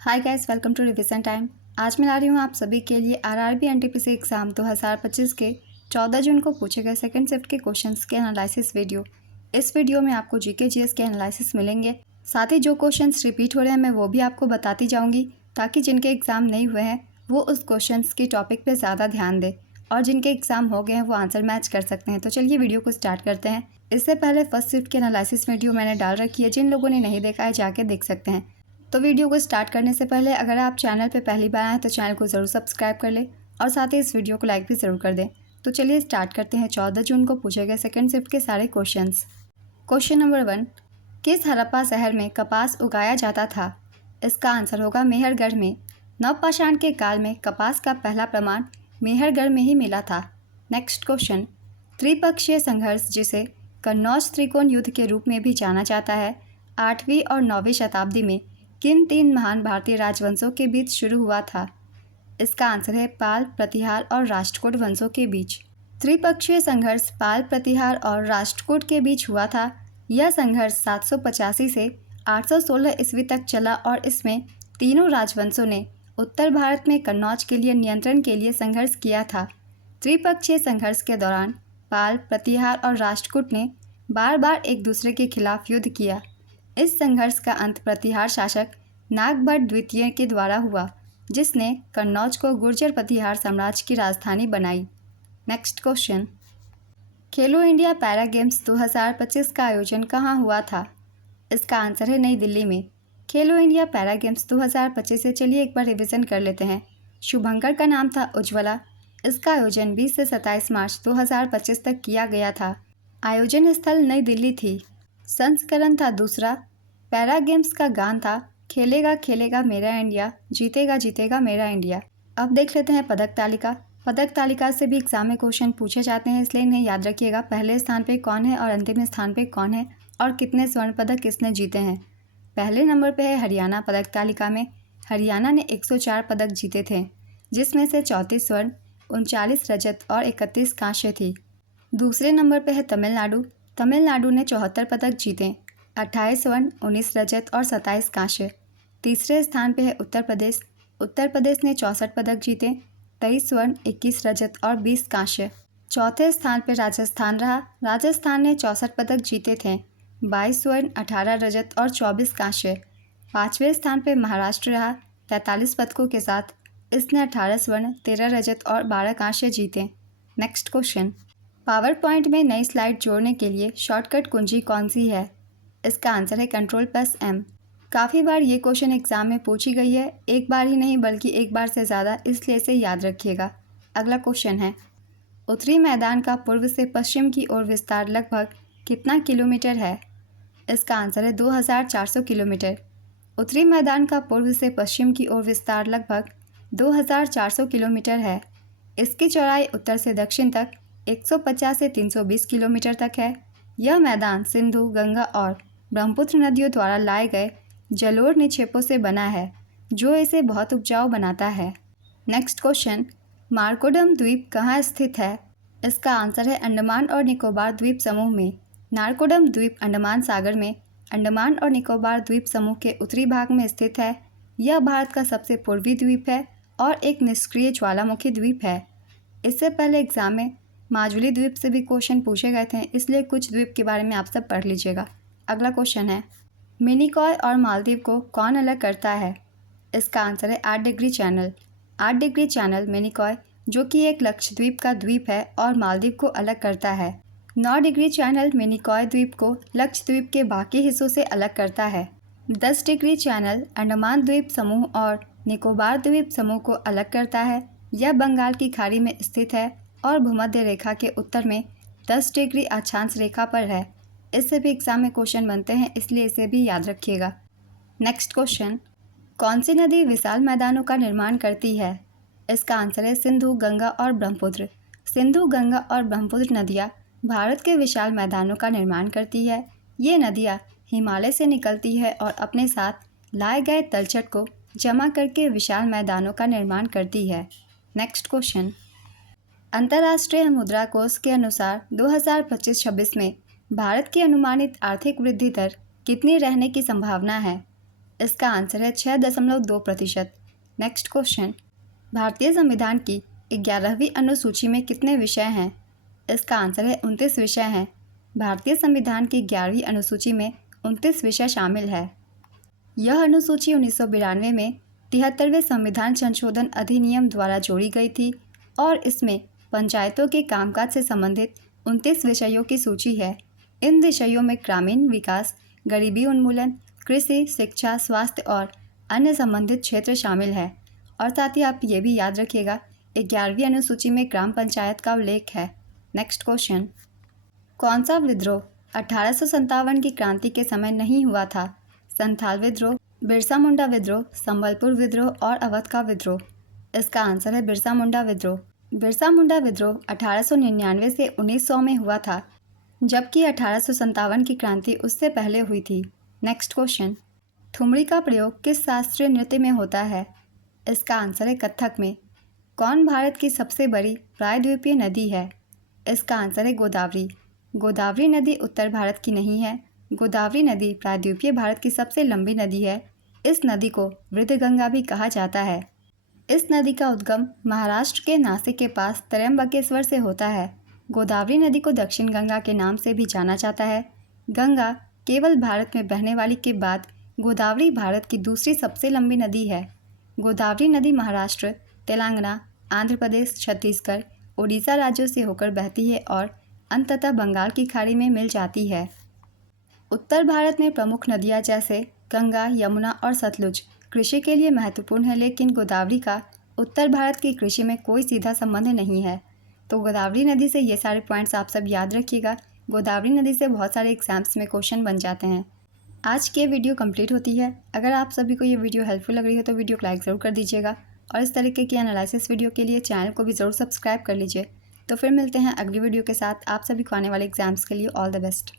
Hi guys, welcome to revision time. आज मैं ला रही हूँ आप सभी के लिए आरआरबी एनटीपीसी एग्ज़ाम 2025 के 14 जून को पूछे गए सेकंड शिफ्ट के क्वेश्चंस के एनालिसिस वीडियो। इस वीडियो में आपको जीके जीएस के एनालिसिस मिलेंगे। साथ ही जो क्वेश्चंस रिपीट हो रहे हैं मैं वो भी आपको बताती जाऊँगी, ताकि जिनके एग्ज़ाम नहीं हुए हैं वो उस क्वेश्चन की टॉपिक पर ज़्यादा ध्यान दें और जिनके एग्ज़ाम हो गए हैं वो आंसर मैच कर सकते हैं। तो चलिए वीडियो को स्टार्ट करते हैं। इससे पहले फर्स्ट शिफ्ट के एनालिसिस वीडियो मैंने डाल रखी है, जिन लोगों ने नहीं देखा है जाके देख सकते हैं। तो वीडियो को स्टार्ट करने से पहले अगर आप चैनल पे पहली बार आए तो चैनल को ज़रूर सब्सक्राइब कर लें और साथ ही इस वीडियो को लाइक भी ज़रूर कर दें। तो चलिए स्टार्ट करते हैं 14 जून को पूछे गए सेकंड शिफ्ट के सारे क्वेश्चंस। क्वेश्चन नंबर 1, किस हड़प्पा शहर में कपास उगाया जाता था? इसका आंसर होगा मेहरगढ़ में। नवपाषाण के काल में कपास का पहला प्रमाण मेहरगढ़ में ही मिला था। नेक्स्ट क्वेश्चन, त्रिपक्षीय संघर्ष जिसे कन्नौज त्रिकोण युद्ध के रूप में भी जाना जाता है 8वीं और 9वीं शताब्दी में किन तीन महान भारतीय राजवंशों के बीच शुरू हुआ था? इसका आंसर है पाल, प्रतिहार और राष्ट्रकूट वंशों के बीच। त्रिपक्षीय संघर्ष पाल, प्रतिहार और राष्ट्रकूट के बीच हुआ था। यह संघर्ष 785 से 816 ईस्वी तक चला और इसमें तीनों राजवंशों ने उत्तर भारत में कन्नौज के लिए नियंत्रण के लिए संघर्ष किया था। त्रिपक्षीय संघर्ष के दौरान पाल, प्रतिहार और राष्ट्रकूट ने बार बार एक दूसरे के खिलाफ युद्ध किया। इस संघर्ष का अंत प्रतिहार शासक नागभट्ट द्वितीय के द्वारा हुआ, जिसने कन्नौज को गुर्जर प्रतिहार साम्राज्य की राजधानी बनाई। नेक्स्ट क्वेश्चन, खेलो इंडिया पैरा गेम्स 2025 का आयोजन कहाँ हुआ था? इसका आंसर है नई दिल्ली में। खेलो इंडिया पैरा गेम्स 2025 से चलिए एक बार रिवीजन कर लेते हैं। शुभंकर का नाम था उज्ज्वला। इसका आयोजन 20 से 27 मार्च 2025 तक किया गया था। आयोजन स्थल नई दिल्ली थी। संस्करण था दूसरा। पैरा गेम्स का गान था खेलेगा खेलेगा मेरा इंडिया, जीतेगा जीतेगा मेरा इंडिया। अब देख लेते हैं पदक तालिका। पदक तालिका से भी एग्जाम में क्वेश्चन पूछे जाते हैं, इसलिए इन्हें याद रखिएगा। पहले स्थान पे कौन है और अंतिम स्थान पे कौन है और कितने स्वर्ण पदक किसने जीते हैं। पहले नंबर पे है हरियाणा। पदक तालिका में हरियाणा ने 104 पदक जीते थे, जिसमें से 34 स्वर्ण, 39 रजत और 31 कांस्य थी। दूसरे नंबर पे है तमिलनाडु। तमिलनाडु ने 74 पदक जीते, 28 स्वर्ण, 19 रजत और 27 कांस्य। तीसरे स्थान पे है उत्तर प्रदेश। उत्तर प्रदेश ने 64 पदक जीते, 23 स्वर्ण, 21 रजत और 20 कांस्य। चौथे स्थान पे राजस्थान रहा। राजस्थान ने 64 पदक जीते थे, 22 स्वर्ण, 18 रजत और 24 कांस्य। पाँचवें स्थान पे महाराष्ट्र रहा। 43 पदकों के साथ इसने 18 स्वर्ण, 13 रजत और 12 कांस्य जीते। नेक्स्ट क्वेश्चन, पावर पॉइंट में नई स्लाइड जोड़ने के लिए शॉर्टकट कुंजी कौन सी है? इसका आंसर है Ctrl+M। काफ़ी बार ये क्वेश्चन एग्जाम में पूछी गई है, एक बार ही नहीं बल्कि एक बार से ज़्यादा, इसलिए इसे याद रखिएगा। अगला क्वेश्चन है, उत्तरी मैदान का पूर्व से पश्चिम की ओर विस्तार लगभग कितना किलोमीटर है? इसका आंसर है 2400 किलोमीटर। उत्तरी मैदान का पूर्व से पश्चिम की ओर विस्तार लगभग 2400 किलोमीटर है। इसकी चौड़ाई उत्तर से दक्षिण तक 150 से 320 किलोमीटर तक है। यह मैदान सिंधु, गंगा और ब्रह्मपुत्र नदियों द्वारा लाए गए जलोढ़ निक्षेपों से बना है, जो इसे बहुत उपजाऊ बनाता है। नेक्स्ट क्वेश्चन, मार्कोडम द्वीप कहाँ स्थित है? इसका आंसर है अंडमान और निकोबार द्वीप समूह में। नारकोडम द्वीप अंडमान सागर में अंडमान और निकोबार द्वीप समूह के उत्तरी भाग में स्थित है। यह भारत का सबसे पूर्वी द्वीप है और एक निष्क्रिय ज्वालामुखी द्वीप है। इससे पहले एग्जाम में माजुली द्वीप से भी क्वेश्चन पूछे गए थे, इसलिए कुछ द्वीप के बारे में आप सब पढ़ लीजिएगा। अगला क्वेश्चन है, मिनिकॉय और मालदीव को कौन अलग करता है? इसका आंसर है 8 degree channel. 8 degree channel Minicoy, जो कि एक लक्षद्वीप का द्वीप है, और मालदीव को अलग करता है। 9 डिग्री चैनल मिनिकॉय द्वीप को लक्षद्वीप के बाकी हिस्सों से अलग करता है। 10 डिग्री चैनल अंडमान द्वीप समूह और निकोबार द्वीप समूह को अलग करता है। यह बंगाल की खाड़ी में स्थित है और भूमध्य रेखा के उत्तर में 10 डिग्री अक्षांश रेखा पर है। इससे भी एग्जाम में क्वेश्चन बनते हैं, इसलिए इसे भी याद रखिएगा। नेक्स्ट क्वेश्चन, कौन सी नदी विशाल मैदानों का निर्माण करती है? इसका आंसर है सिंधु, गंगा और ब्रह्मपुत्र। सिंधु, गंगा और ब्रह्मपुत्र नदियाँ भारत के विशाल मैदानों का निर्माण करती है। ये नदियाँ हिमालय से निकलती है और अपने साथ लाए गए तलछट को जमा करके विशाल मैदानों का निर्माण करती है। नेक्स्ट क्वेश्चन, अंतर्राष्ट्रीय मुद्रा कोष के अनुसार 2025-26 में भारत की अनुमानित आर्थिक वृद्धि दर कितनी रहने की संभावना है? इसका आंसर है 6.2%। नेक्स्ट क्वेश्चन, भारतीय संविधान की 11वीं अनुसूची में कितने विषय हैं? इसका आंसर है 29 विषय हैं। भारतीय संविधान की 11वीं अनुसूची में 29 विषय शामिल है। यह अनुसूची 1992 में 73वें संविधान संशोधन अधिनियम द्वारा जोड़ी गई थी और इसमें पंचायतों के कामकाज से संबंधित 29 विषयों की सूची है। इन विषयों में ग्रामीण विकास, गरीबी उन्मूलन, कृषि, शिक्षा, स्वास्थ्य और अन्य संबंधित क्षेत्र शामिल है। और साथ ही आप ये भी याद रखिएगा 11वीं अनुसूची में ग्राम पंचायत का उल्लेख है। नेक्स्ट क्वेश्चन, कौन सा विद्रोह 1857 की क्रांति के समय नहीं हुआ था? संथाल विद्रोह, बिरसा मुंडा विद्रोह, संबलपुर विद्रोह और अवध का विद्रोह। इसका आंसर है बिरसा मुंडा विद्रोह। बिरसा मुंडा विद्रोह 1899 से 1900 में हुआ था, जबकि 1857 की क्रांति उससे पहले हुई थी। नेक्स्ट क्वेश्चन, ठुमरी का प्रयोग किस शास्त्रीय नृत्य में होता है? इसका आंसर है कथक में। कौन भारत की सबसे बड़ी प्रायद्वीपीय नदी है? इसका आंसर है गोदावरी। गोदावरी नदी उत्तर भारत की नहीं है। गोदावरी नदी प्रायद्वीपीय भारत की सबसे लंबी नदी है। इस नदी को वृद्धगंगा भी कहा जाता है। इस नदी का उद्गम महाराष्ट्र के नासिक के पास त्र्यंबकेश्वर से होता है। गोदावरी नदी को दक्षिण गंगा के नाम से भी जाना जाता है। गंगा केवल भारत में बहने वाली के बाद गोदावरी भारत की दूसरी सबसे लंबी नदी है। गोदावरी नदी महाराष्ट्र, तेलंगाना, आंध्र प्रदेश, छत्तीसगढ़, उड़ीसा राज्यों से होकर बहती है और अंततः बंगाल की खाड़ी में मिल जाती है। उत्तर भारत में प्रमुख नदियाँ जैसे गंगा, यमुना और सतलुज कृषि के लिए महत्वपूर्ण है, लेकिन गोदावरी का उत्तर भारत की कृषि में कोई सीधा संबंध नहीं है। तो गोदावरी नदी से ये सारे पॉइंट्स आप सब याद रखिएगा। गोदावरी नदी से बहुत सारे एग्जाम्स में क्वेश्चन बन जाते हैं। आज की वीडियो कंप्लीट होती है। अगर आप सभी को ये वीडियो हेल्पफुल लग रही है तो वीडियो को लाइक ज़रूर कर दीजिएगा और इस तरीके की एनालिसिस वीडियो के लिए चैनल को भी ज़रूर सब्सक्राइब कर लीजिए। तो फिर मिलते हैं अगली वीडियो के साथ। आप सभी को आने वाले एग्जाम्स के लिए ऑल द बेस्ट।